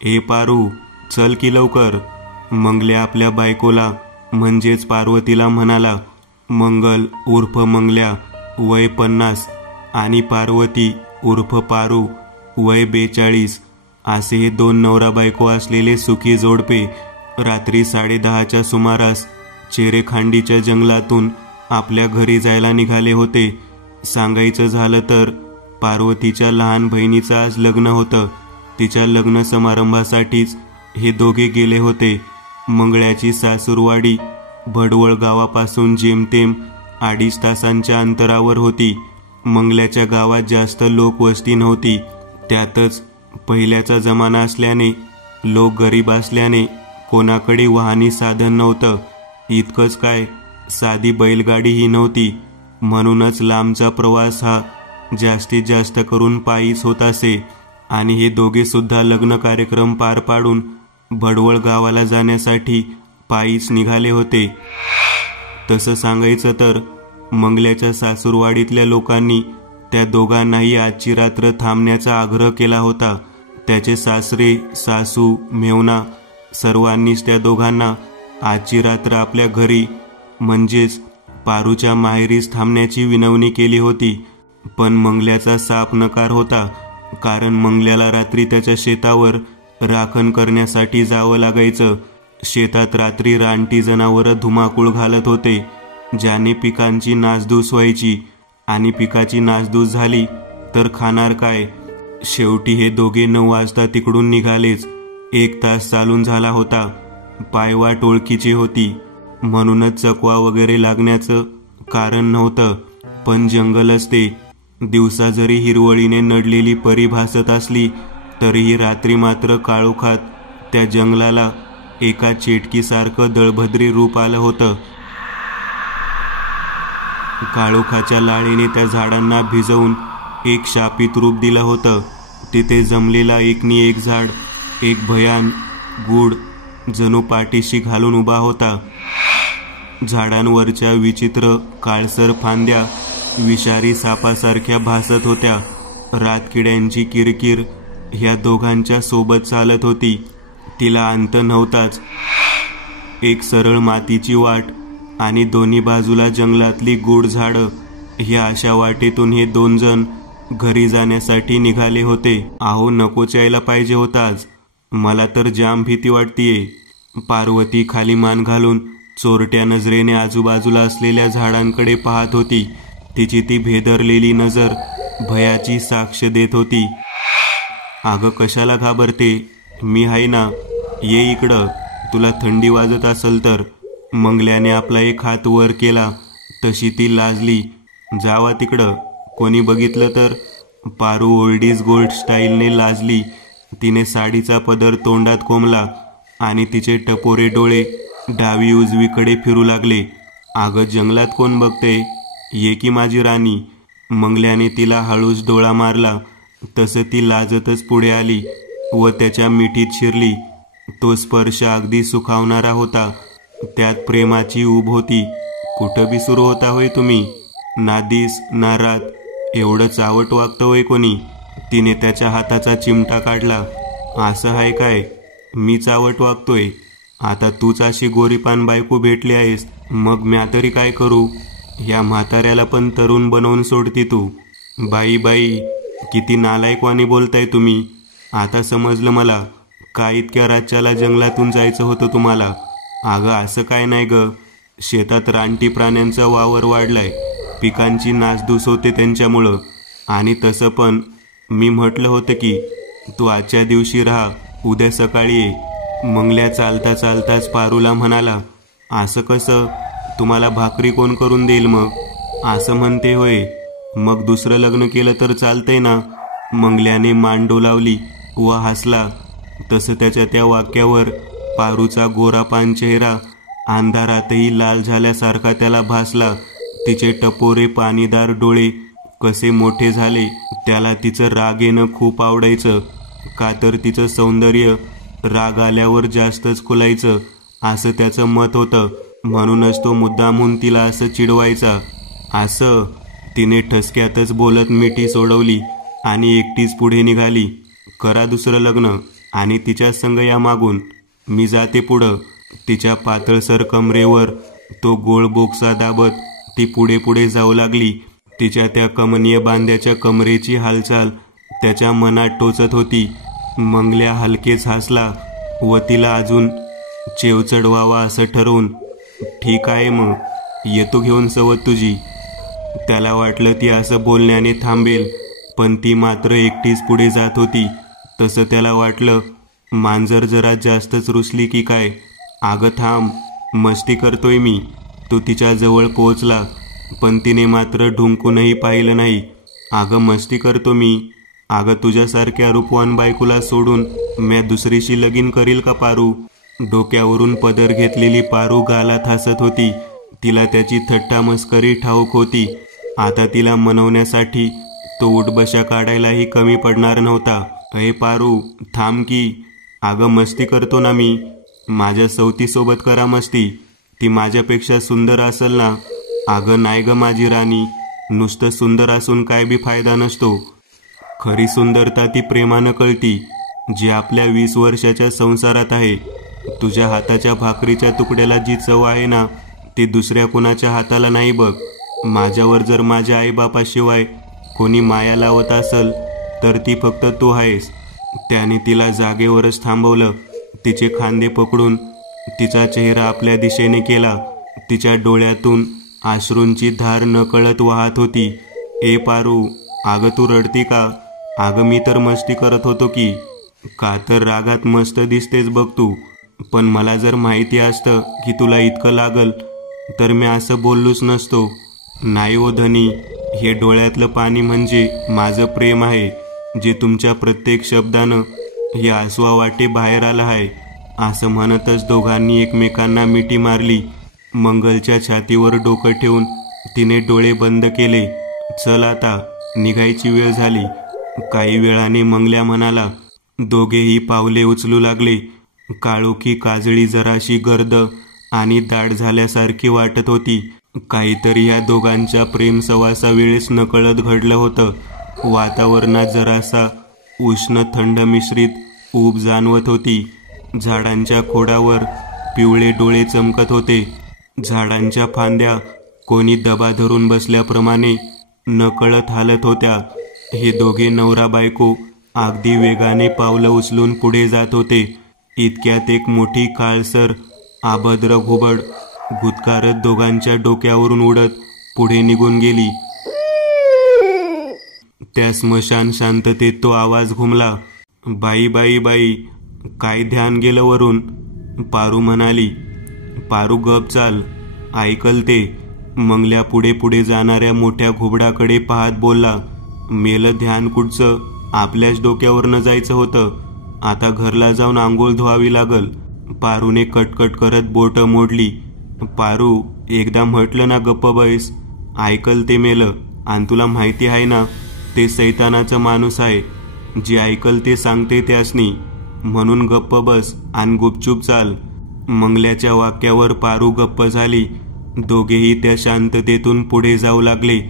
ए पारू, चल की लवकर. मंगल्या आपल्या बायकोला म्हणजेच पार्वतीला म्हणाला. मंगल उर्फ मंगल्या वय 50 आणि पार्वती उर्फ पारू वय 42 असे हे 2 नवरा बायको असलेले सुखी जोडपे रात्री 10:30च्या सुमारास चेरेखांडीच्या जंगलातून आपल्या घरी जायला निघाले होते. सांगायचं झालं तर पार्वतीच्या लहान बहिणीचं आज लग्न होतं. तिच्या लग्न समारंभासाठीच हे दोघे गेले होते. मंगळ्याची सासूरवाडी भडवळ गावापासून जेमतेम 2.5 तासांच्या अंतरावर होती. मंगल्याच्या गावात जास्त लोकवस्ती नव्हती. त्यातच पहिल्याचा जमाना असल्याने, लोक गरीब असल्याने कोणाकडे वाहनी साधन नव्हतं. इतकंच काय, साधी बैलगाडीही नव्हती. म्हणूनच लांबचा प्रवास हा जास्तीत जास्त करून पायीच होत असे. आणि हे दोघे सुद्धा लग्न कार्यक्रम पार पाडून भडवळ गावाला जाण्यासाठी पायीच निघाले होते. तसं सांगायचं तर मंगल्याच्या सासूरवाडीतल्या लोकांनी त्या दोघांनाही आजची रात्र थांबण्याचा आग्रह केला होता. त्याचे सासरे, सासू, मेव्हणा सर्वांनीच त्या दोघांना आजची रात्र आपल्या घरी म्हणजेच पारूच्या माहेरीस थांबण्याची विनवणी केली होती. पण मंगल्याचा साफ नकार होता. कारण मंगल्याला रात्री त्याच्या शेतावर राखण करण्यासाठी जावं लागायचं. शेतात रात्री रानटी जनावरं धुमाकूळ घालत होते, ज्याने पिकांची नासधूस व्हायची. आणि पिकाची नासधूस झाली तर खाणार काय? शेवटी हे दोघे 9 वाजता तिकडून निघालेच. 1 तास चालून झाला होता. पायवाट ओळखीची होती, म्हणूनच चकवा वगैरे लागण्याचं कारण नव्हतं. पण जंगलच ते. दिवसा जरी हिरवळीने नडलेली परी भासत असली तरीही रात्री मात्र काळोखात त्या जंगलाला एका चेटकीसारखं दळभद्री रूप आलं होतं. काळोखाच्या लाळेने त्या झाडांना भिजवून एक शापित रूप दिलं होतं. तिथे जमलेला एकनी एक झाड, एक भयान गूढ जणू पाठीशी घालून उभा होता. झाडांवरच्या विचित्र काळसर फांद्या विषारी सापासारख्या भासत होत्या. रातकिड्यांची किरकिर ह्या दोघांच्या सोबत चालत होती. तिला अंत नव्हताच. एक सरळ मातीची वाट आणि दोन्ही बाजूला जंगलातली गूढ झाडं. ह्या अशा वाटेतून हे 2 जण घरी जाण्यासाठी निघाले होते. अहो, नकोच यायला पाहिजे होताच. मला तर जाम भीती वाटतीये. पार्वती खाली मान घालून चोरट्या नजरेने आजूबाजूला असलेल्या झाडांकडे पाहत होती. तिची ती भेदरलेली नजर भयाची साक्ष देत होती. अगं, कशाला घाबरते? मी आहे ना, ये इकडं. तुला थंडी वाजत असेल तर. मंगल्याने आपला एक हात वर केला तशी ती लाजली. जावा तिकडं, कोणी बघितलं तर. पारू ओल्ड इज गोल्ड स्टाईलने लाजली. तिने साडीचा पदर तोंडात कोंबला आणि तिचे टपोरे डोळे डावी उजवीकडे फिरू लागले. अगं, जंगलात कोण बघते? ये की माझी राणी. मंगल्याने तिला हळूच डोळा मारला. तसं ती लाजतच पुढे आली व त्याच्या मिठीत शिरली. तो स्पर्श अगदी सुखावणारा होता. त्यात प्रेमाची ऊब होती. कुठं बी सुरू होता होय तुम्ही? ना दिस ना रात, एवढं चावट वागतं होय कोणी? तिने त्याच्या हाताचा चिमटा काढला. असं आहे काय? मी चावट वागतोय? आता तूच अशी गोरीपान बायको भेटली आहेस, मग म्या तरी काय करू? ह्या म्हाताऱ्याला पण तरुण बनवून सोडती तू. बाई बाई, किती नालायकवाणी बोलताय तुम्ही. आता समजलं मला. का इतक्या रातच्याला जंगलातून जायचं होतं तुम्हाला? अगं, असं काय नाही ग. शेतात रानटी प्राण्यांचा वावर वाढलाय. पिकांची नासधूस होते त्यांच्यामुळं. आणि तसं पण मी म्हटलं होतं की तू आजच्या दिवशी राहा, उद्या सकाळी ये. मंगल्या चालता चालताच पारूला म्हणाला. असं कसं? तुम्हाला भाकरी कोण करून देईल मग? असं म्हणते होय? मग दुसरं लग्न केलं तर चालतंय ना? मंगल्याने मान डोलावली व हसला. तसं त्याच्या त्या वाक्यावर पारूचा गोरापान चेहरा अंधारातही लाल झाल्यासारखा त्याला भासला. तिचे टपोरे पाणीदार डोळे कसे मोठे झाले. त्याला तिचं राग येणं खूप आवडायचं. का तर तिचं सौंदर्य राग आल्यावर जास्तच खुलायचं असं त्याचं मत होतं. म्हणूनच तो मुद्दामहून तिला असं चिडवायचा. असं? तिने ठसक्यातच बोलत मिठी सोडवली आणि एकटीच पुढे निघाली. करा दुसरं लग्न. आणि तिच्या संग या मागून. मी जाते पुढं. तिच्या पातळसर कमरेवर तो गोळ बोक्सा दाबत ती पुढे पुढे जाऊ लागली. तिच्या त्या कमनीय बांध्याच्या कमरेची हालचाल त्याच्या मनात टोचत होती. मंगल्या हलकेच हसला व तिला अजून चेव चढवावा असं ठरवून, ठीक आहे मग, येतो घेऊन सवत तुझी. त्याला वाटलं ती असं बोलण्याने थांबेल, पण ती मात्र एकटीच पुढे जात होती. तसं त्याला वाटलं मांजर जरा जास्तच रुसली की काय. अगं थांब, मस्ती करतोय मी. तो तिच्या जवळ पोहोचला, पण तिने मात्र ढुंकूनही पाहिलं नाही. अगं मस्ती करतो मी. अगं तुझ्यासारख्या रूपवान बायकोला सोडून मी दुसरीशी लगीन करील का पारू. डोक्यावरून पदर घेतलेली पारू गालात हसत होती. तिला त्याची थट्टा मस्करी ठाऊक होती. आता तिला मनवण्यासाठी तो उठबशा काढायलाही कमी पडणार नव्हता. अय पारू, थांब की. अगं मस्ती करतो ना मी. माझ्या सवतीसोबत करा मस्ती. ती माझ्यापेक्षा सुंदर असेल ना. अगं नाही ग माझी राणी, नुसतं सुंदर असून काय बी फायदा नसतो. खरी सुंदरता ती प्रेमानं कळती, जी आपल्या 20 वर्षाच्या संसारात आहे. तुझ्या हाताच्या भाकरीच्या तुकड्याला जी चव आहे ना, ती दुसऱ्या कुणाच्या हाताला नाही बघ. माझ्यावर जर माझ्या आईबापाशिवाय कोणी माया लावत असेल तर ती फक्त तू आहेस. त्याने तिला जागेवरच थांबवलं. तिचे खांदे पकडून तिचा चेहरा आपल्या दिशेने केला. तिच्या डोळ्यातून अश्रूंची धार नकळत वाहत होती. ए पारू, अगं तू रडती का. अगं मी तर मस्ती करत होतो की. का तर रागात मस्त दिसतेस बघ तू. पण मला जर माहिती असतं की तुला इतकं लागल तर मी असं बोललोच नसतो. नाही ओ धनी, हे डोळ्यातलं पाणी म्हणजे माझं प्रेम आहे, जे तुमच्या प्रत्येक शब्दानं हे आसवा वाटे बाहेर आलं आहे. असं म्हणतच दोघांनी एकमेकांना मिठी मारली. मंगलच्या छातीवर डोकं ठेवून तिने डोळे बंद केले. चल आता, निघायची वेळ झाली. काही वेळाने मंगल्या म्हणाला. दोघेही पावले उचलू लागले. काळोखी काजळी जराशी गर्द आणि दाट झाल्यासारखी वाटत होती. काहीतरी या दोघांच्या प्रेम सवासा वेळेस नकळत घडलं होतं. वातावरणात जरासा उष्ण थंड मिश्रित ऊब जाणवत होती. झाडांच्या खोडावर पिवळे डोळे चमकत होते. झाडांच्या फांद्या कोणी दबा धरून बसल्याप्रमाणे नकळत हालत होत्या. हे दोघे नवरा बायको अगदी वेगाने पावलं उचलून पुढे जात होते. इतक्यात एक मोठी काळसर अभद्र घुबड गुदकारत दोघांच्या डोक्यावरून उडत पुढे निघून गेली. त्या स्मशान शांततेत तो आवाज घुमला. बाई बाई बाई, काय ध्यान गेलं वरून. पारू म्हणाली. पारू गप चाल, ऐकल ते. मंगल्या पुढे पुढे जाणाऱ्या मोठ्या घुबडाकडे पाहत बोलला. मेलं ध्यान कुठचं, आपल्याच डोक्यावरनं जायचं होतं. आता घरला जाऊन आंघोळ धुवावी लागल. पारूने कटकट करत बोट मोडली. पारू, एकदा म्हटलं ना गप्प बैस. ऐकल ते मेलं. आणि तुला माहिती आहे ना, ते सैतानाचं माणूस आहे. जे ऐकल ते सांगते त्यासनी. म्हणून गप्प बस आणि गुपचूप चाल. मंगल्याच्या वाक्यावर पारू गप्प झाली. दोघेही त्या शांततेतून पुढे जाऊ लागले.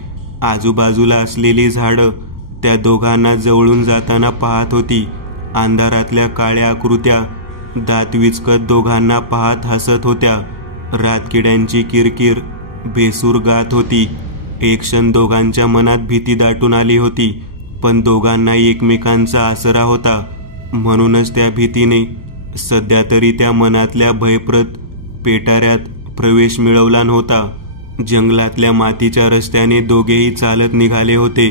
आजूबाजूला असलेली झाडं त्या दोघांना जवळून जाताना पाहत होती. अंधारातल्या काळ्या आकृत्या दात विचकत दोघांना पाहत हसत होत्या. रातकिड्यांची किरकिर बेसूर गात होती. एक क्षण दोघांच्या मनात भीती दाटून आली होती, पण दोघांनाही एकमेकांचा आसरा होता. म्हणूनच त्या भीतीने सध्या तरी त्या मनातल्या भयप्रद पेटाऱ्यात प्रवेश मिळवला नव्हता. जंगलातल्या मातीच्या रस्त्याने दोघेही चालत निघाले होते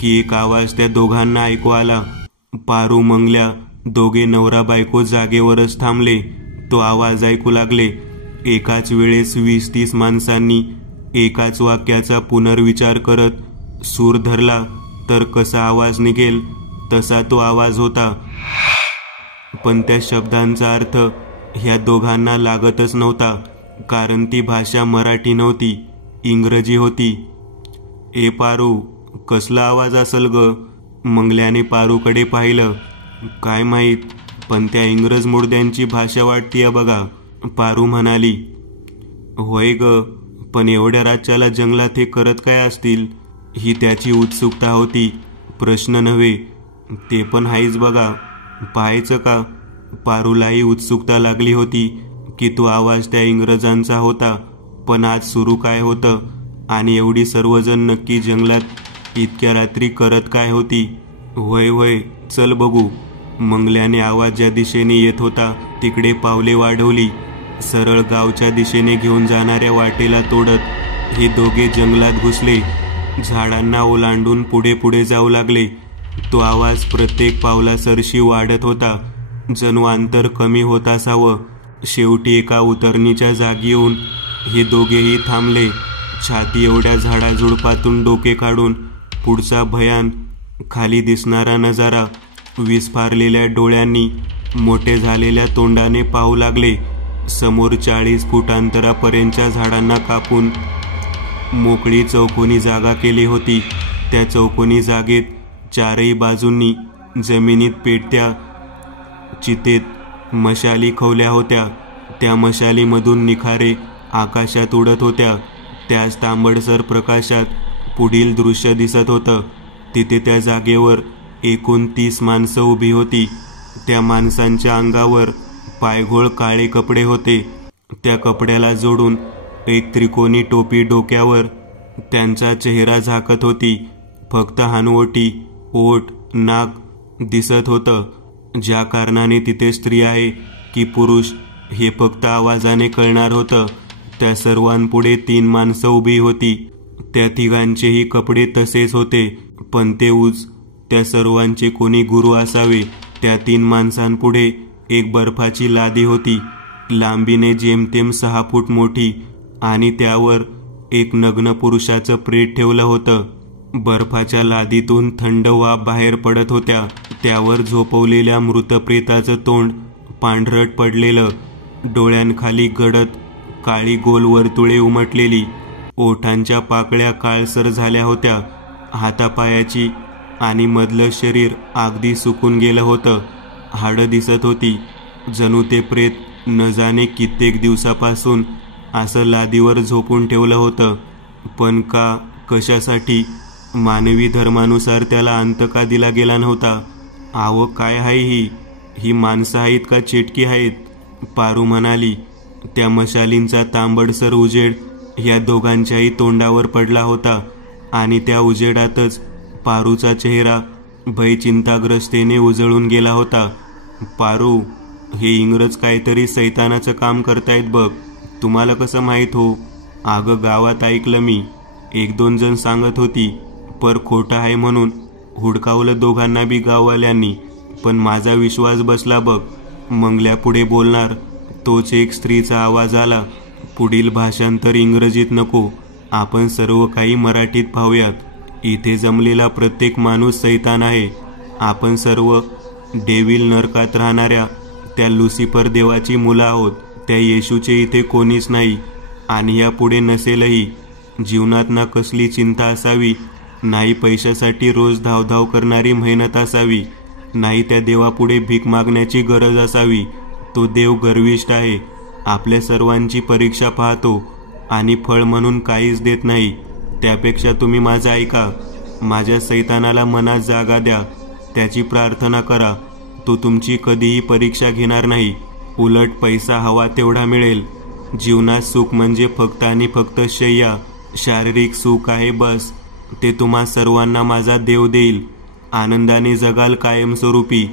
की एक आवाज त्या दोघांना ऐकू आला. पारू मंगल्या दोघे नवरा बायको जागेवरच थांबले. तो आवाज ऐकू लागले. एकाच वेळेस 20-30 माणसांनी एकाच वाक्याचा पुनर्विचार करत सूर धरला तर कसा आवाज निघेल तसा तो आवाज होता. पण त्या शब्दांचा अर्थ ह्या दोघांना लागतच नव्हता, कारण ती भाषा मराठी नव्हती, इंग्रजी होती. ए पारू, कसला आवाज असल ग. मंगल्याने पारूकडे पाहिलं. काय माहीत, पण त्या इंग्रज मुर्द्यांची भाषा वाटतीये बघा, पारू म्हणाली. होय ग, पण एवढ्या रातच्याला जंगलात हे करत काय असतील, ही त्याची उत्सुकता होती, प्रश्न नव्हे. ते पण हायच बघा. पाहायचं का? पारूलाही उत्सुकता लागली होती की तो आवाज त्या इंग्रजांचा होता, पण आज सुरू काय होतं आणि एवढी सर्वजण नक्की जंगलात इतक्या रात्री करत काय होती? वय वय, चल बघू. मंगल्याने आवाज ज्या दिशेने येत होता तिकडे पावले वाढवली. सरळ गावच्या दिशेने घेऊन जाणाऱ्या वाटेला तोडत हे दोघे जंगलात घुसले. झाडांना ओलांडून पुढे पुढे जाऊ लागले. तो आवाज प्रत्येक पावलासरशी वाढत होता, जणू अंतर कमी होत असावं. शेवटी एका उतरणीच्या जागी येऊन हे दोघेही थांबले. छाती एवढ्या झाडाझुडपातून डोके काढून पुढचा भयान, खाली दिसणारा नजारा विस्फारलेल्या डोळ्यांनी, मोठे झालेल्या तोंडाने पाहू लागले. समोर 40 फूट अंतरापर्यंतच्या झाडांना कापून मोकळी चौकोनी जागा केली होती. त्या चौकोनी जागेत चारही बाजूंनी जमिनीत पेटत्या चितेत मशाली खवल्या होत्या. त्या मशालीमधून निखारे आकाशात उडत होत्या. त्याच तांबडसर प्रकाशात पुढील दृश्य दिसत होतं. तिथे त्या जागेवर एकूण 30 माणसं उभी होती. त्या माणसांच्या अंगावर पायघोळ काळे कपडे होते. त्या कपड्याला जोडून एक त्रिकोणी टोपी डोक्यावर त्यांचा चेहरा झाकत होती. फक्त हनुवटी, ओठ, नाक दिसत होतं. ज्या कारणाने तिथे स्त्री आहे की पुरुष हे फक्त आवाजाने कळणार होतं. त्या सर्वांपुढे 3 माणसं उभी होती. त्या तिघांचेही कपडे तसेच होते, पण ते उच त्या सर्वांचे कोणी गुरु असावे. त्या 3 माणसांपुढे एक बर्फाची लादी होती, लांबीने जेमतेम 6 फूट मोठी, आणि त्यावर एक नग्न पुरुषाचं प्रेत ठेवलं होतं. बर्फाच्या लादीतून थंड वाफ बाहेर पडत होत्या. त्यावर झोपवलेल्या मृत प्रेताचं तोंड पांढरट पडलेलं, डोळ्यांखाली गडद काळी गोल वर्तुळे उमटलेली, ओठांच्या पाकळ्या काळसर झाल्या होत्या. हातापायाची आणि मधलं शरीर अगदी सुकून गेलं होतं. हाडं दिसत होती, जणू ते प्रेत न जाणे कित्येक दिवसापासून असं लादीवर झोपून ठेवलं होतं. पण का, कशासाठी? मानवी धर्मानुसार त्याला अंत का दिला गेला नव्हता? आव, काय आहे ही माणसं आहेत का चेटकी आहेत? पारू म्हणाली. त्या मशालींचा तांबडसर उजेड या दोघांच्याही तोंडावर पडला होता आणि त्या उजेडातच पारूचा चेहरा भयचिंताग्रस्तेने उजळून गेला होता. पारू, हे इंग्रज काहीतरी सैतानाचं काम करतायत बघ. तुम्हाला कसं माहीत हो? अगं, गावात ऐकलं मी. 1-2 जण सांगत होती, पर खोटं आहे म्हणून हुडकावलं दोघांना बी गाववाल्यांनी. पण माझा विश्वास बसला बघ. मंगल्या पुढे बोलणार तोच एक स्त्रीचा आवाज आला. पुढील भाषांतर इंग्रजीत नको, आपण सर्व काही मराठीत पाहूयात. इथे जमलेला प्रत्येक माणूस सैतान आहे. आपण सर्व डेव्हिल नरकात राहणाऱ्या त्या लुसिफर देवाची मुलं आहोत. त्या येशूचे इथे कोणीच नाही आणि यापुढे नसेलही. जीवनात ना कसली चिंता असावी, नाही पैशासाठी रोज धावधाव करणारी मेहनत असावी, नाही त्या देवापुढे भीक मागण्याची गरज असावी. तो देव गर्विष्ठ आहे, आपल्या सर्वांची परीक्षा पाहतो आणि फळ म्हणून काहीच देत नाही. त्यापेक्षा तुम्ही माझं ऐका. माझ्या सैतानाला मनात जागा द्या, त्याची प्रार्थना करा. तो तुमची कधीही परीक्षा घेणार नाही, उलट पैसा हवा तेवढा मिळेल. जीवनात सुख म्हणजे फक्त आणि फक्त शय्या, शारीरिक सुख आहे बस. ते तुम्हा सर्वांना माझा देव देईल. आनंदाने जगाल कायमस्वरूपी.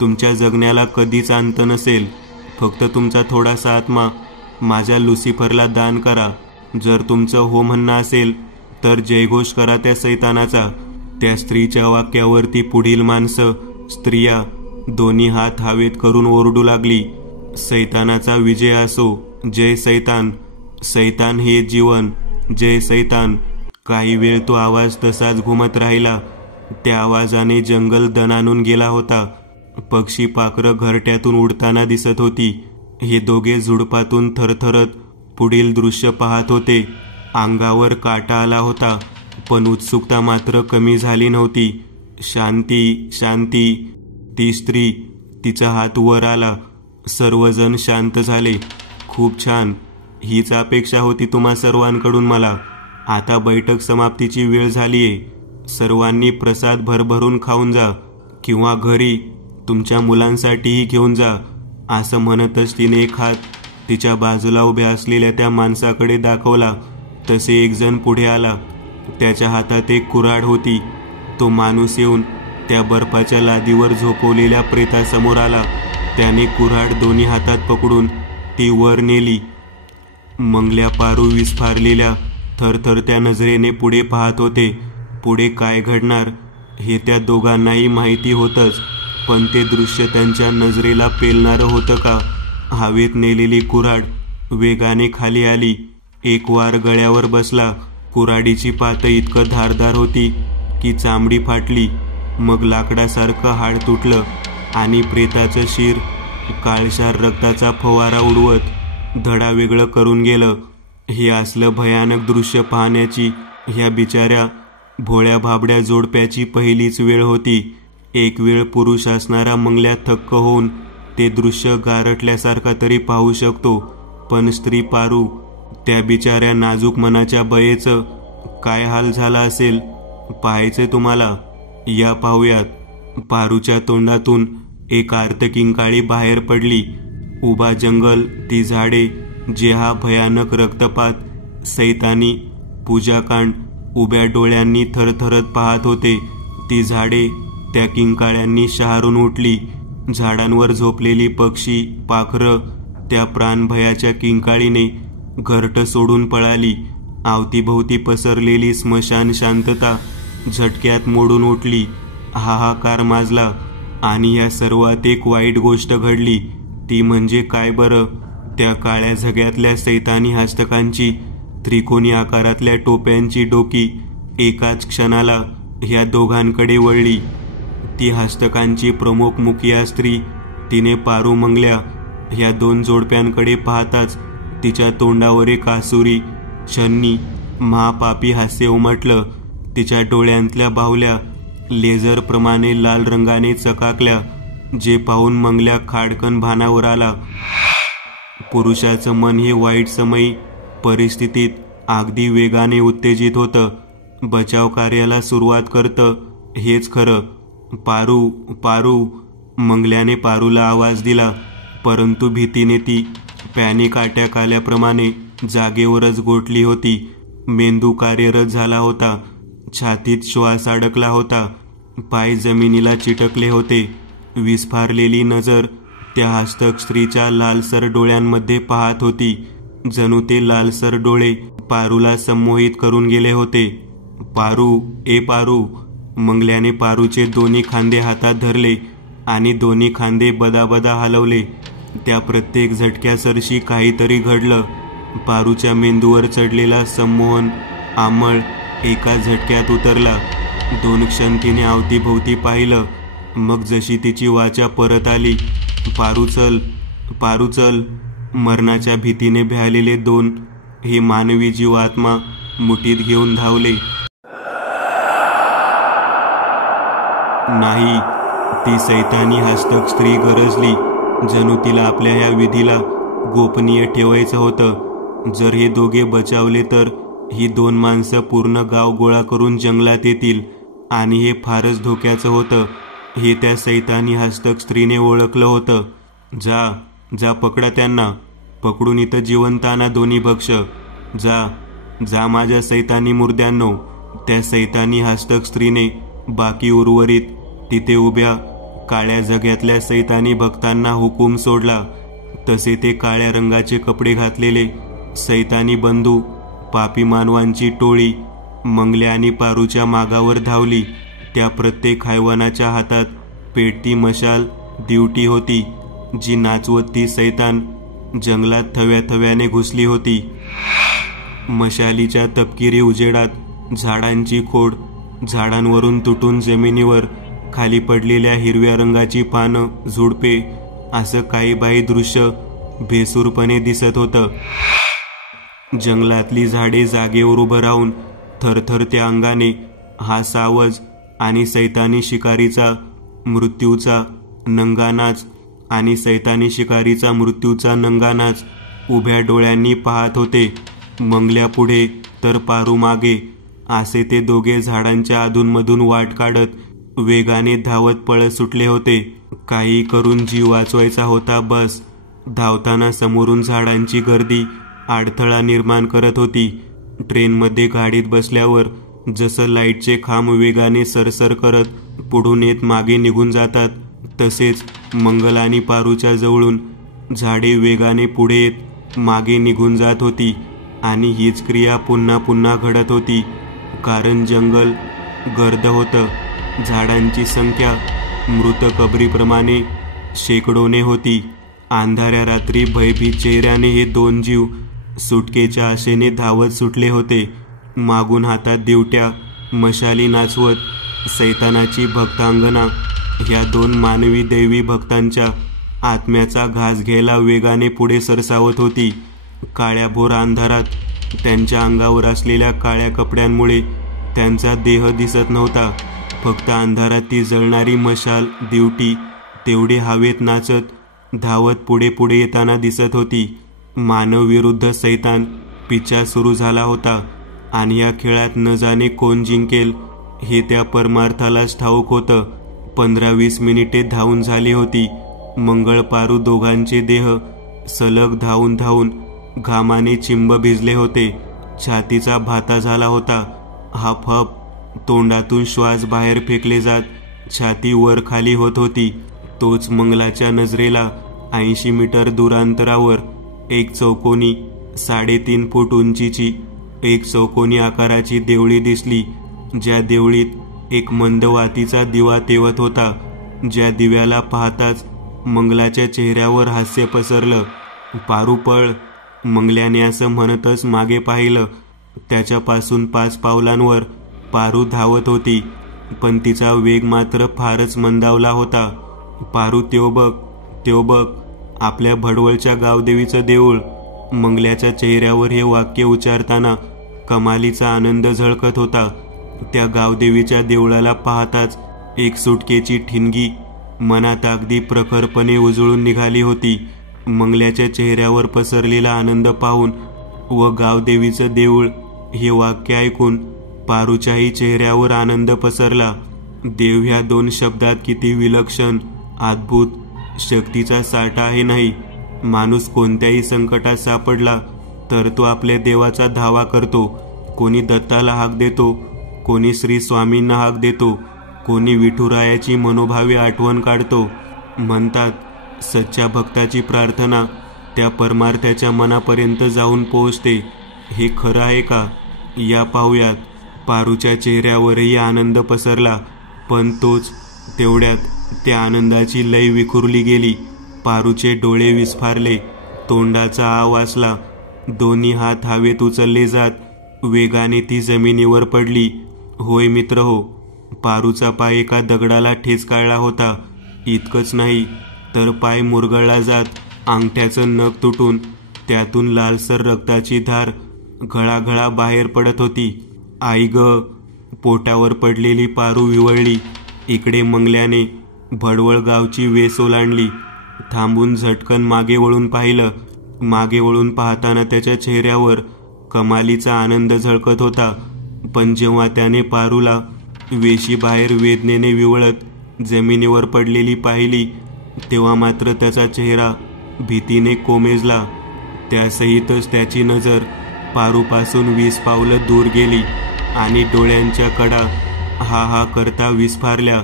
तुमच्या जगण्याला कधीच अंत नसेल. फक्त तुमचा थोडासा आत्मा माझ्या लुसिफरला दान करा. जर तुमचं हो म्हणणं असेल तर जयघोष करा त्या सैतानाचा. त्या स्त्रीच्या वाक्यावरती पुढील माणसं, स्त्रिया दोन्ही हात हवेत करून ओरडू लागली, सैतानाचा विजय असो, जय सैतान, सैतान हे जीवन, जय सैतान. काही वेळ तो आवाज तसाच घुमत राहिला. त्या आवाजाने जंगल दणाणून गेला होता. पक्षी पाखरं घरट्यातून उडताना दिसत होती. हे दोघे झुडपातून थरथरत पुढील दृश्य पाहत होते. अंगावर काटा आला होता, पण उत्सुकता मात्र कमी झाली नव्हती. शांती, शांती. ती स्त्री, तिचा हात वर आला. सर्वजण शांत झाले. खूप छान. हीच अपेक्षा होती तुम्हा सर्वांकडून मला. आता बैठक समाप्तीची वेळ झालीये. सर्वांनी प्रसाद भरभरून खाऊन जा किंवा घरी तुमच्या मुलांसाठीही घेऊन जा, असं म्हणतच तिने एक हात तिच्या बाजूला उभ्या असलेल्या त्या माणसाकडे दाखवला. तसे एक जण पुढे आला. त्याच्या हातात एक कुऱ्हाड होती. तो माणूस येऊन त्या बर्फाच्या लादीवर झोपवलेल्या प्रेतासमोर आला. त्याने कुऱ्हाड दोन्ही हातात पकडून ती वर नेली. मंगल्या पारू विस्फारलेल्या थरथरत्या नजरेने पुढे पाहत होते. पुढे काय घडणार हे त्या दोघांनाही माहिती होतंच, पण ते दृश्य त्यांच्या नजरेला पेलणारं होतं का? हवेत नेलेली कुऱ्हाड वेगाने खाली आली. एक वार गळ्यावर बसला. कुऱ्हाडीची पातं इतकं धारदार होती की चामडी फाटली. मग लाकडासारखं हाड तुटलं आणि प्रेताचं शिर काळशार रक्ताचा फवारा उडवत धडा वेगळं करून गेलं. हे असलं भयानक दृश्य पाहण्याची ह्या बिचाऱ्या भोळ्या भाबड्या जोडप्याची पहिलीच वेळ होती. एक वेळ पुरुष असणारा मंगल्या थक्क होऊन ते दृश्य गारठल्यासारखा तरी पाहू शकतो, पण स्त्री पारू, त्या बिचाऱ्या नाजूक मनाच्या बयेचं काय हाल झाला असेल पाहायचे तुम्हाला? या पाहूयात. पारूच्या तोंडातून एक आर्तकिंकाळी बाहेर पडली. उभा जंगल, ती झाडे, जे हा भयानक रक्तपात, सैतानी पूजाकांड उभ्या डोळ्यांनी थरथरत पाहत होते. ती झाडे त्या किंकाळ्यांनी शहारून उठली. झाडांवर झोपलेली पक्षी, पाखरं त्या प्राणभयाच्या किंकाळीने घरट सोडून पळाली. अवतीभोवती पसरलेली स्मशान शांतता झटक्यात मोडून उठली. हाहाकार माजला आणि या सर्वात एक वाईट गोष्ट घडली. ती म्हणजे काय बरं? त्या काळ्या झग्यातल्या सैतानी हस्तकांची त्रिकोणी आकारातल्या टोप्यांची डोकी एकाच क्षणाला ह्या दोघांकडे वळली. ती हस्तकांची प्रमुख मुखिया स्त्री, तिने पारू मंगल्या ह्या दोन जोडप्यांकडे पाहताच तिच्या तोंडावर एक आसुरी, शन्नी, महापापी हास्य उमटलं. तिच्या डोळ्यांतल्या बाहुल्या लेझरप्रमाणे लाल रंगाने चकाकल्या, जे पाहून मंगल्या खाडकन भानावर आला. पुरुषाचं मन हे वाईट समयी परिस्थितीत अगदी वेगाने उत्तेजित होतं. बचाव कार्याला सुरुवात करतं, हेच खरं. पारू, पारू, मंगल्याने पारूला आवाज दिला, परंतु भीतीने ती पॅनिक अटॅक आल्याप्रमाणे जागेवरच गोठली होती. मेंदू कार्यरत झाला होता. छातीत श्वास अडकला होता. पाय जमिनीला चिटकले होते. विस्फारलेली नजर त्या हस्तक स्त्रीच्या लालसर डोळ्यांमध्ये पाहत होती. जणू ते लालसर डोळे पारूला संमोहित करून गेले होते. पारू, ए पारू. मंगल्याने पारूचे दोन्ही खांदे हातात धरले आणि दोन्ही खांदे बदाबदा हलवले. त्या प्रत्येक झटक्यासरशी काहीतरी घडलं. पारूच्या मेंदूवर चढलेला संमोहन आमळ एका झटक्यात उतरला. 2 क्षण तिने अवतीभोवती पाहिलं. मग जशी तिची वाचा परत आली, पारू चल, पारू चल. मरणाच्या भीतीने भ्यालेले दोन हे मानवी जीवात्मा मुठीत घेऊन धावले. नाही, ती सैतानी हस्तक स्त्री गरजली. जणू तिला आपल्या ह्या विधीला गोपनीय ठेवायचं होतं. जर हे दोघे बचावले तर ही 2 माणसं पूर्ण गाव गोळा करून जंगलात येतील आणि हे फारच धोक्याचं होतं. हे त्या सैतानी हस्तक स्त्रीने ओळखलं होतं. जा, जा, पकडा त्यांना. पकडून इथं जिवंत आणा दोन्ही भक्ष. जा, जा माझ्या सैतानी मुर्द्यांनो. त्या सैतानी हस्तक स्त्रीने बाकी उर्वरित तिथे उभ्या काळ्या जग्यातल्या सैतानी भक्तांना हुकूम सोडला. तसे ते काळ्या रंगाचे कपडे घातलेले सैतानी बंधू, पापी मानवांची टोळी मंगल्या आणि पारूच्या मागावर धावली. त्या प्रत्येक हैवानाच्या हातात पेटती मशाल दिवटी होती, जी नाचवत ती सैतान जंगलात थव्या थव्याने घुसली होती. मशालीच्या तपकिरी उजेडात झाडांची खोड, झाडांवरून तुटून जमिनीवर खाली पडलेल्या हिरव्या रंगाची पानं, झुडपे, असं काही बाई दृश्य भेसूरपणे दिसत होतं. जंगलातली झाडे जागेवर उभं राहून थरथरत्या अंगाने हा सावज आणि सैतानी शिकारीचा मृत्यूचा नंगानाच आणि सैतानी शिकारीचा मृत्यूचा नंगानाच उभ्या डोळ्यांनी पाहत होते. मंगल्या पुढे तर पारू मागे, असे ते दोघे झाडांच्या अधूनमधून वाट काढत वेगाने धावत पळत सुटले होते. काही करून जीव वाचवायचा होता बस. धावताना समोरून झाडांची गर्दी अडथळा निर्माण करत होती. ट्रेनमध्ये गाडीत बसल्यावर जसं लाईटचे खांब वेगाने सरसर करत पुढून येत मागे निघून जातात, तसेच मंगल आणि पारूच्या जवळून झाडे वेगाने पुढे येत मागे निघून जात होती. आणि हीच क्रिया पुन्हा पुन्हा घडत होती, कारण जंगल गर्द होतं. झाडांची संख्या मृत कबरीप्रमाणे शेकडोने होती. अंधाऱ्या रात्री भयभीत चेहऱ्याने हे दोन जीव सुटकेच्या आशेने धावत सुटले होते. मागून हातात दिवट्या, मशाली नाचवत सैतानाची भक्तांगना ह्या दोन मानवी दैवी भक्तांच्या आत्म्याचा घास घ्यायला वेगाने पुढे सरसावत होती. काळ्याभोर अंधारात त्यांच्या अंगावर असलेल्या काळ्या कपड्यांमुळे त्यांचा देह दिसत नव्हता. फक्त अंधारात ती जळणारी मशाल दिवटी तेवढी हवेत नाचत धावत पुढे पुढे येताना दिसत होती. मानव विरुद्ध सैतान पिच्छा सुरू झाला होता आणि या खेळात न जाणे कोण जिंकेल हे त्या परमार्थालाच ठाऊक होतं. 15-20 मिनिटे धावून झाली होती. मंगळ पारू दोघांचे देह सलग धावून धावून घामाने चिंब भिजले होते. छातीचा भाता झाला होता. हाप हाप तोंडातून श्वास बाहेर फेकले जात छाती वर खाली होत होती. तोच मंगलाच्या नजरेला 80 मीटर दूरांतरावर एक चौकोनी 3.5 फूट उंचीची एक चौकोनी आकाराची देवळी दिसली, ज्या देवळीत एक मंद वातीचा दिवा तेवत होता. ज्या दिव्याला पाहताच मंगलाच्या चेहऱ्यावर हास्य पसरलं. पारू पळ, मंगल्याने असं म्हणतच मागे पाहिलं. त्याच्यापासून 5 पावलांवर पारू धावत होती, पण तिचा वेग मात्र फारच मंदावला होता. पारू, त्यो बघ आपल्या भडवळच्या गावदेवीचं देऊळ. मंगल्याच्या चेहऱ्यावर हे वाक्य उच्चारताना कमालीचा आनंद झळकत होता. त्या गावदेवीच्या देवळाला पाहताच एक सुटकेची ठिणगी मनात अगदी प्रखरपणे उजळून निघाली होती. मंगल्याच्या चेहऱ्यावर पसरलेला आनंद पाहून व गावदेवीचं देऊळ हे वाक्य ऐकून पारूच्याही चेहऱ्यावर आनंद पसरला. देव ह्या 2 शब्दात किती विलक्षण, अद्भुत शक्तीचा साठा आहे नाही. माणूस कोणत्याही संकटात सापडला तर तो आपल्या देवाचा धावा करतो. कोणी दत्ताला हाक देतो, कोणी श्री स्वामींना हाक देतो, कोणी विठुरायाची मनोभावे आठवण काढतो. म्हणतात सच्च्या भक्ताची प्रार्थना त्या परमार्थाच्या मनापर्यंत जाऊन पोहोचते. हे खरं आहे का? या पाहूयात. पारूच्या चेहऱ्यावरही आनंद पसरला, पण तेवढ्यात त्या आनंदाची लय विखुरली गेली. पारूचे डोळे विस्फारले, तोंडाचा आ वासला. दोन्ही हात हवेत उचलले जात वेगाने ती जमिनीवर पडली. होय मित्र हो, पारूचा पाय एका दगडाला ठेचकाळला होता. इतकंच नाही तर पाय मुरगळला जात अंगठ्याचं नख तुटून त्यातून लालसर रक्ताची धार घळाघळा बाहेर पडत होती. आई ग! पोटावर पडलेली पारू विवळली. इकडे मंगल्याने भडवळ गावची वेस ओलांडली. थांबून झटकन मागे वळून पाहिलं. मागे वळून पाहताना त्याच्या चेहऱ्यावर कमालीचा आनंद झळकत होता. पण जेव्हा त्याने पारूला वेशीबाहेर वेदनेने विवळत जमिनीवर पडलेली पाहिली, तेव्हा मात्र त्याचा चेहरा भीतीने कोमेजला. त्यासहितच त्याची नजर पारूपासून 20 पावलं दूर गेली आणि डोळ्यांच्या कडा हा हा करता विस्फारल्या.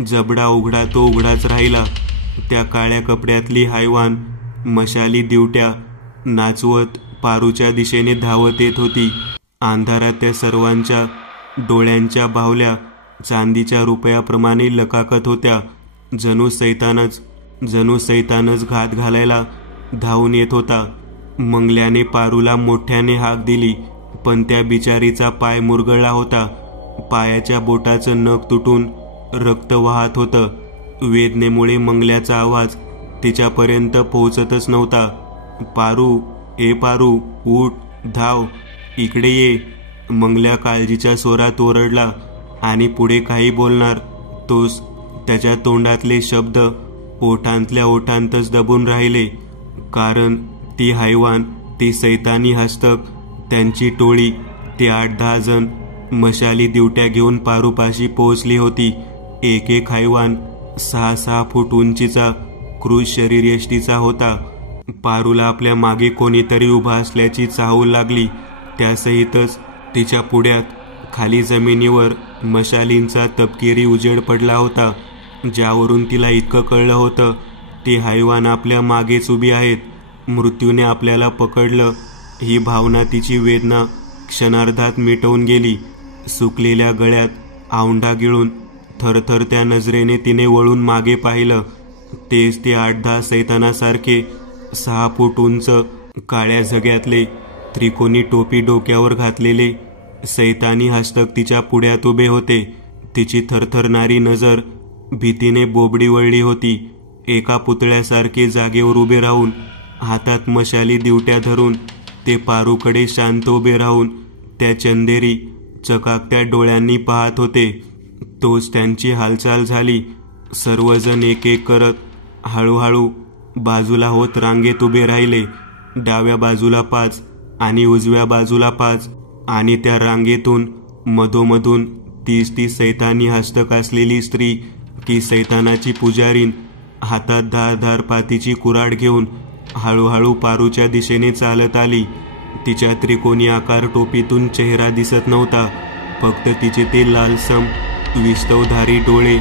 जबडा उघडा तो उघडाच राहिला. त्या काळ्या कपड्यातली हैवान मशाली दिवट्या नाचवत पारूच्या दिशेने धावत येत होती. अंधारात त्या सर्वांच्या डोळ्यांच्या बाहुल्या चांदीच्या रुपयाप्रमाणे लकाकत होत्या. जणू सैतानच घात घालायला धावून येत होता. मंगल्याने पारूला मोठ्याने हाक दिली, पण त्या बिचारीचा पाय मुरगळला होता. पायाच्या बोटाचं नख तुटून रक्त वाहत होतं. वेदनेमुळे मंगल्याचा आवाज तिच्यापर्यंत पोहोचतच नव्हता. पारू, ए पारू, उठ, धाव, इकडे ये. मंगल्या काळजीच्या स्वरात ओरडला आणि पुढे काही बोलणार तोच त्याच्या तोंडातले शब्द ओठांतल्या ओठांतच दबून राहिले. कारण ती हैवान, ती सैतानी हस्तक, त्यांची टोळी, ते 8-10 जण मशाली दिवट्या घेऊन पारूपाशी पोहोचली होती. एक एक हैवान 6-6 फूट उंचीचा क्रूज शरीरयष्टीचा होता. पारूला आपल्या मागे कोणीतरी उभा असल्याची चाहूल लागली. त्यासहितच तिच्या पुढ्यात खाली जमिनीवर मशालींचा तपकिरी उजेड पडला होता, ज्यावरून तिला इतकं कळलं होतं ती हैवान आपल्या मागेच उभी आहेत. मृत्यूने आपल्याला पकडलं ही भावना तिची वेदना क्षणार्धात मिटवून गेली. सुकलेल्या गळ्यात औंढा गिळून थरथरत्या नजरेने तिने वळून मागे पाहिलं. तेच ते 8-10 सैतानासारखे 6 फूट उंच काळ्या झग्यातले त्रिकोणी टोपी डोक्यावर घातलेले सैतानी हस्तक तिच्या पुढ्यात उभे होते. तिची थरथरणारी नजर भीतीने बोबडी वळली होती. एका पुतळ्यासारखे जागेवर उभे राहून हातात मशाली दिवट्या धरून ते पारूकडे शांत उभे राहून त्या चंदेरी चकाकत्या डोळ्यांनी पाहत होते. तोच त्यांची हालचाल झाली. सर्वजण एक एक करत हळूहळू बाजूला होत रांगेत उभे राहिले. डाव्या बाजूला 5 आणि उजव्या बाजूला 5 आणि त्या रांगेतून मधोमधून 30 सैतानी हस्तक असलेली स्त्री की सैतानाची पुजारीन हातात धारधार पातीची कुऱ्हाड घेऊन हळूहळू पारूच्या दिशेने चालत आली. तिच्या त्रिकोणी आकार टोपीतून चेहरा दिसत नव्हता, फक्त तिचे ते लालसम विस्तवधारी डोळे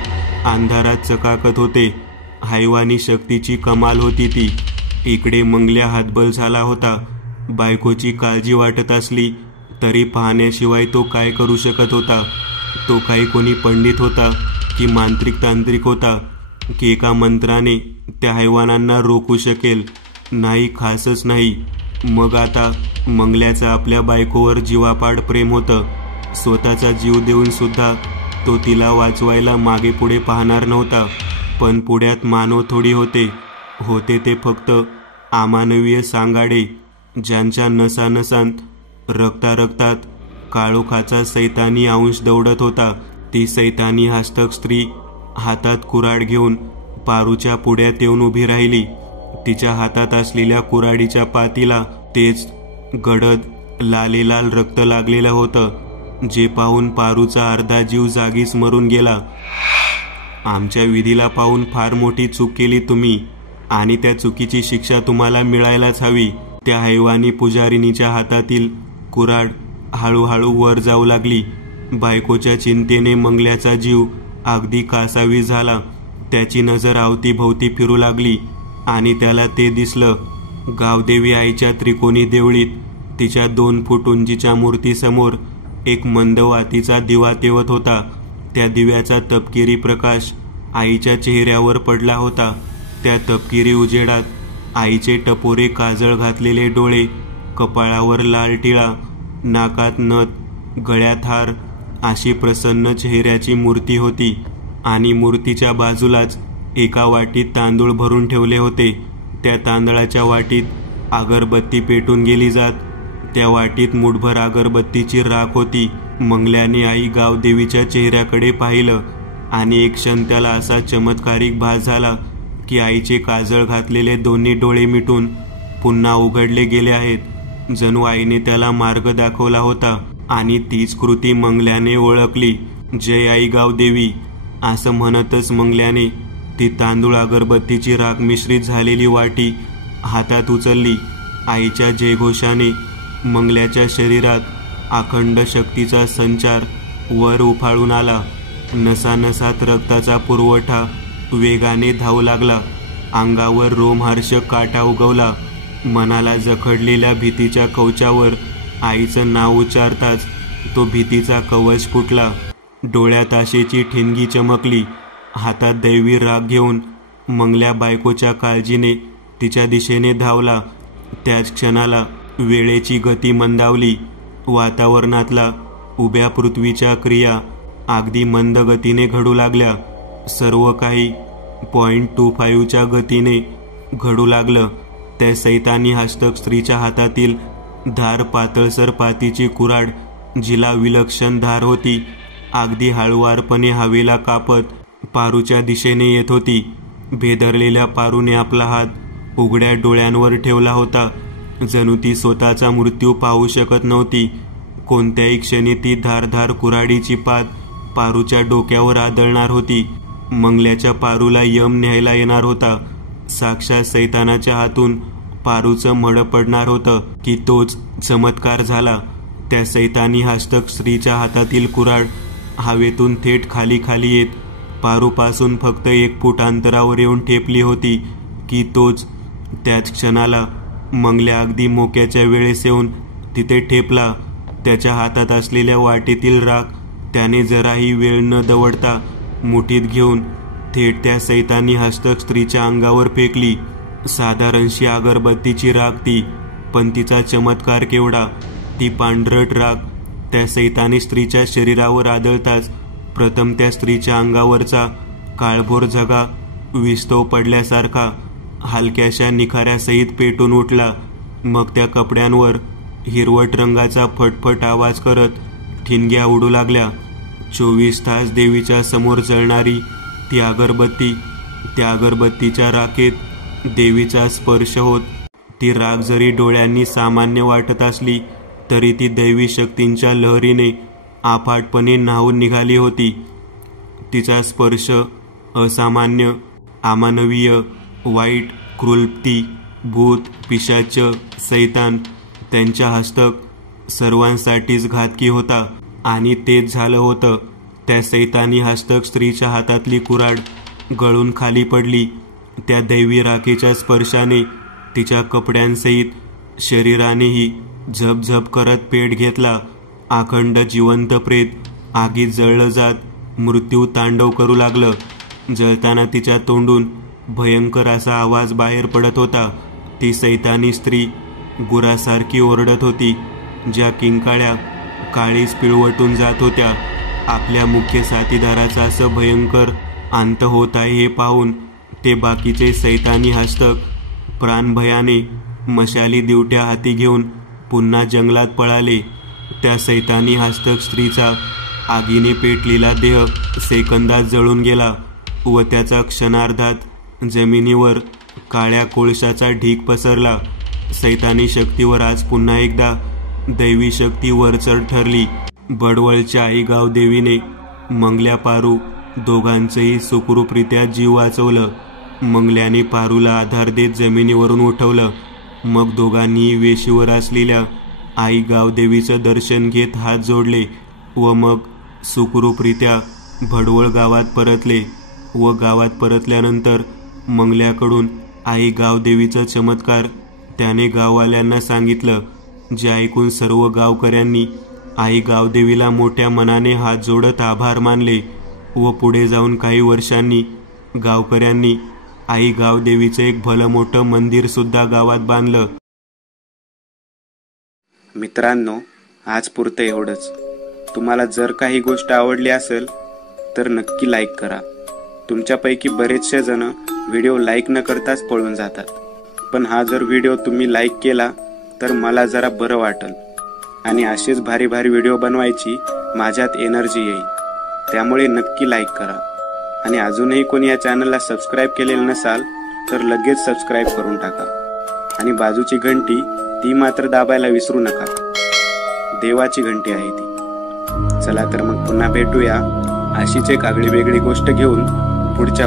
अंधारात चकाकत होते. हैवानी शक्तीची कमाल होती ती. इकडे मंगल्या हातबल झाला होता. बायकोची काळजी वाटत असली तरी पाहण्याशिवाय तो काय करू शकत होता? तो काही कोणी पंडित होता की मांत्रिक तांत्रिक होता की एका मंत्राने त्या हैवानांना रोखू शकेल? नाही, खासच नाही. मग आता मंगल्याचं आपल्या बायकोवर जीवापाड प्रेम होतं. स्वतःचा जीव देऊन सुद्धा तो तिला वाचवायला मागे पुढे पाहणार नव्हता. पण पुढ्यात मानव थोडी होते ते फक्त अमानवीय सांगाडे, ज्यांच्या नसानसांत रक्तात काळोखाचा सैतानी अंश दौडत होता. ती सैतानी हस्तक स्त्री हातात कुऱ्हाड घेऊन पारूच्या पुढ्यात येऊन उभी राहिली. तिच्या हातात असलेल्या कुऱ्हाडीच्या पातीला तेच गडद लालेलाल रक्त लागलेलं होतं, जे पाहून पारूचा अर्धा जीव जागीच मरून गेला. आमच्या विधीला पाहून फार मोठी चूक केली तुम्ही, आणि त्या चुकीची शिक्षा तुम्हाला मिळायलाच हवी. त्या हैवानी पुजारिनीच्या हातातील कुऱ्हाड हळूहळू वर जाऊ लागली. बायकोच्या चिंतेने मंगल्याचा जीव अगदी कासावी झाला. त्याची नजर अवतीभोवती फिरू लागली आणि त्याला ते दिसलं, गावदेवी आईच्या त्रिकोणी देवळीत तिच्या 2 फूट उंचीच्या मूर्तीसमोर एक मंद वातीचा दिवा तेवत होता. त्या दिव्याचा तपकिरी प्रकाश आईच्या चेहऱ्यावर पडला होता. त्या तपकिरी उजेडात आईचे टपोरे काजळ घातलेले डोळे, कपाळावर लाल टिळा, नाकात नथ, गळ्यात हार अशी प्रसन्न चेहऱ्याची मूर्ती होती. आणि मूर्तीच्या बाजूलाच एका वाटीत तांदूळ भरून ठेवले होते. त्या तांदळाच्या वाटीत अगरबत्ती पेटून गेली जात. त्या वाटीत मुठभर अगरबत्तीची राख होती. मंगल्याने आई गावदेवीच्या चेहऱ्याकडे पाहिलं आणि एक क्षण त्याला असा चमत्कारिक भास झाला की आईचे काजळ घातलेले दोन्ही डोळे मिटून पुन्हा उघडले गेले आहेत. जणू आईने त्याला मार्ग दाखवला होता आणि तीच कृती मंगल्याने ओळखली. जय आई गावदेवी असं म्हणतच मंगल्याने ती तांदूळ अगरबत्तीची राख मिश्रित झालेली वाटी हातात उचलली. आईच्या जयघोषाने मंगल्याच्या शरीरात अखंड शक्तीचा संचार वर उफाळून आला. नसानसात रक्ताचा पुरवठा वेगाने धावू लागला. अंगावर रोमहर्षक काटा उगवला. मनाला जखडलेल्या भीतीच्या कवचावर आईचं नाव उच्चारताच तो भीतीचा कवच फुटला. डोळ्यात आशेची ठिणगी चमकली. हातात दैवी राग घेऊन मंगल्या बायकोच्या काळजीने तिच्या दिशेने धावला. त्याच क्षणाला वेळेची गती मंदावली. वातावरणातला उभ्या पृथ्वीच्या क्रिया अगदी मंद गतीने घडू लागल्या. सर्व काही 0.25च्या गतीने घडू लागलं. त्या सैतानी हस्तक स्त्रीच्या हातातील धार पातळसर पातीची कुऱ्हाड, जिला विलक्षण धार होती, अगदी हळुवारपणे हवेला कापत पारूच्या दिशेने येत होती. भेदरलेल्या पारूने आपला हात उघड्या डोळ्यांवर ठेवला होता. जणू ती स्वतःचा मृत्यू पाहू शकत नव्हती. कोणत्याही क्षणी ती धारधार कुऱ्हाडीची पात पारूच्या डोक्यावर आदळणार होती. मंगल्याच्या पारूला यम न्यायला येणार होता. साक्षात सैतानाच्या हातून पारूचं मड पडणार होतं की तोच चमत्कार झाला. त्या सैतानी हस्तक स्त्रीच्या हातातील कुऱ्हाड हवेतून थेट खाली खाली येत पारूपासून फक्त 1 फूट अंतरावर येऊन ठेपली होती की तोच त्याच क्षणाला मंगल्या अगदी मोक्याच्या वेळेस येऊन तिथे ठेपला. त्याच्या हातात असलेल्या वाटेतील राख त्याने जराही वेळ न दवडता मुठीत घेऊन थेट त्या सैतानी हस्तक स्त्रीच्या अंगावर फेकली. साधारणशी अगरबत्तीची राख ती, पण तिचा चमत्कार केवढा. ती पांढरट राख त्या सैतानी स्त्रीच्या शरीरावर आदळताच प्रथम त्या स्त्रीच्या अंगावरचा काळभोर झगा विस्तव पडल्यासारखा हलक्याशा निखाऱ्यासहित पेटून उठला. मग त्या कपड्यांवर हिरवट रंगाचा फटफट आवाज करत ठिणग्या उडू लागल्या. 24 तास देवीच्या समोर जळणारी ती अगरबत्ती, त्या अगरबत्तीच्या राखेत देवीचा स्पर्श होत ती राख जरी डोळ्यांनी सामान्य वाटत असली तरी ती दैवी शक्तींच्या लहरीने अफाटपणे न्हावून निघाली होती. तिचा स्पर्श असामान्य, अमानवीय, वाईट, क्रूरती, भूत, पिशाच, सैतान त्यांच्या हस्तक सर्वांसाठीच घातकी होता. आणि तेच झालं होतं. त्या सैतानी हस्तक स्त्रीच्या हातातली कुऱ्हाड गळून खाली पडली. त्या दैवी राखेच्या स्पर्शाने तिच्या कपड्यांसहित शरीरानेही झपझप करत पेट घेतला. अखंड जिवंत प्रेत आगीत जळलं जात मृत्यू तांडव करू लागलं. जळताना तिच्या तोंडून भयंकर असा आवाज बाहेर पडत होता. ती सैतानी स्त्री गुरासारखी ओरडत होती. ज्या किंकाळ्या काळीच पिळवटून जात होत्या. आपल्या मुख्य साथीदाराचा असं भयंकर अंत होत आहे हे पाहून ते बाकीचे सैतानी हस्तक प्राणभयाने मशाली दिवट्या हाती घेऊन पुन्हा जंगलात पळाले. त्या सैतानी हस्तक स्त्रीचा आगीने पेटलेला देह सेकंदात जळून गेला व त्याचा क्षणार्धात जमिनीवर काळ्या कोळशाचा ढीग पसरला. सैतानी शक्तीवर आज पुन्हा एकदा दैवी शक्ती वरचढ ठरली. बडवळच्या आई गावदेवीने मंगल्या पारू दोघांचंही सुखरूपरित्या जीव वाचवलं. मंगल्याने पारूला आधार देत जमिनीवरून उठवलं. मग दोघांनीही वेशीवर असलेल्या आई गावदेवीचं दर्शन घेत हात जोडले व मग सुखरूपरित्या भडवळ गावात परतले. व गावात परतल्यानंतर मंगल्याकडून आई गावदेवीचा चमत्कार त्याने गाववाल्यांना सांगितलं. जे ऐकून सर्व गावकऱ्यांनी आई गावदेवीला मोठ्या मनाने हात जोडत आभार मानले व पुढे जाऊन काही वर्षांनी गावकऱ्यांनी आई गावदेवीचं एक भलं मोठं मंदिर सुद्धा गावात बांधलं. मित्रांनो, आज पुरतं एवढंच. तुम्हाला जर काही गोष्ट आवडली असेल तर नक्की लाईक करा. तुमच्यापैकी बरेचसे जण व्हिडिओ लाईक न करताच पळून जातात, पण हा जर व्हिडिओ तुम्ही लाईक केला तर मला जरा बरं वाटेल आणि असेच भारी भारी व्हिडिओ बनवायची माझ्यात एनर्जी येईल. त्यामुळे नक्की लाईक करा. आणि अजूनही कोणी या चॅनलला सबस्क्राईब केलेलं नसाल तर लगेच सबस्क्राईब करून टाका. आणि बाजूची घंटी ती मात्र दाबायला विसरू नका. देवाची घंटी आहे ती. चला तर मग पुन्हा भेटूया अशीच एक आगळी वेगळी गोष्ट घेऊन पुढच्या